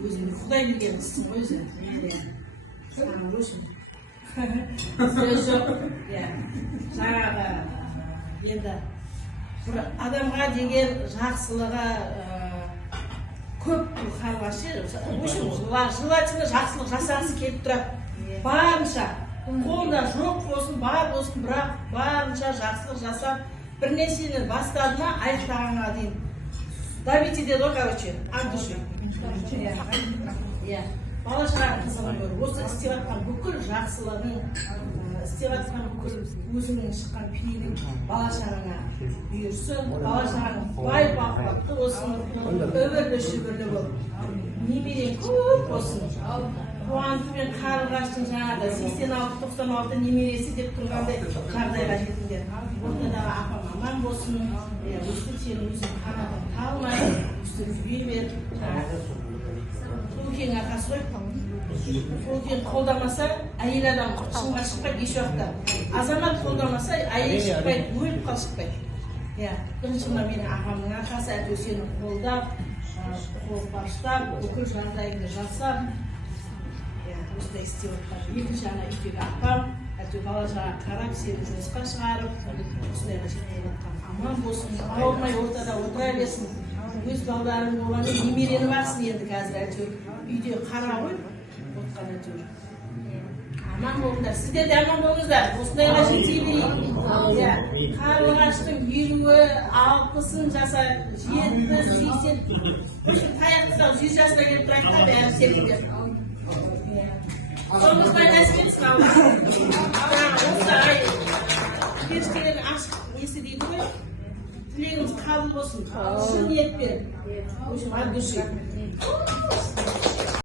өзің Құдай білген істің ғой өзі. Саған өшім. Сөз жоқ. Жаңағы енді бір адамға деген жақсылығы көп қарғашы. Желательно жақсылық жасағысы келіп тұрады. Барынша. Қолда жоқ болсын, бар болсын, бірақ барынша жақсылық жасап, бір нәрсені бастады ма, аяқтағанға дейін. Давите деді ғой, короче, от души. Бала шағаның қызығын көр. Осы істеп жатқан бүкіл жақсылығың, істеп жатқан бүкіл өзіңнен шыққан пейілің бала шағаңа бұйырсын, бала шағаның бай бақуатты болсын, өмірлі шүбірлі болып, немерең көп болсын. Қуанты мен қарлығаштың жаңағы 86-96 немересі деп тұрғандай жағдайға жетіңдер. Ортадағы апам аман болсын, өстіп сен өзің қанатын қалмай, өстіп жүре бер. Көкең арқасы ғой. Көкең қолдамаса, әйел адам шыңға шықпайды еш уақытта. Азамат қолдамаса, әйел шықпайды, өліп қал шықпайды. Бірінші менің ағамның арқасы, әйтеуір сені қолдап, қол баштап, бүкіл жағдайыңды жасап, осындай істеп отқан. Екінші ана үйдегі апам, әйтеуір бала шаға қарап, сені жұмысқа шығарып, осындайға жетіп жатқан. Аман болсын, ауырмай ортада отыра берсін. Өз балдарың болғаны немерені барсың енді қазір әйтеуір. Үйде қара ғой, отқан әйтеуір. Аман болыңдар, сіздер де аман болыңыздар. Осындайға жете берейік. Қарлығаштың 50-і, 60-ын жаса, 70-80. Таяқтысақ 100 жасына келіп тұрайық та бәрі секілдер. Соңызбай нәсіп етсін Алла. Осы ай періштелердің ашық несі дейді ғой. Тілегіңіз қабыл болсын. Шын ниетпен. От души.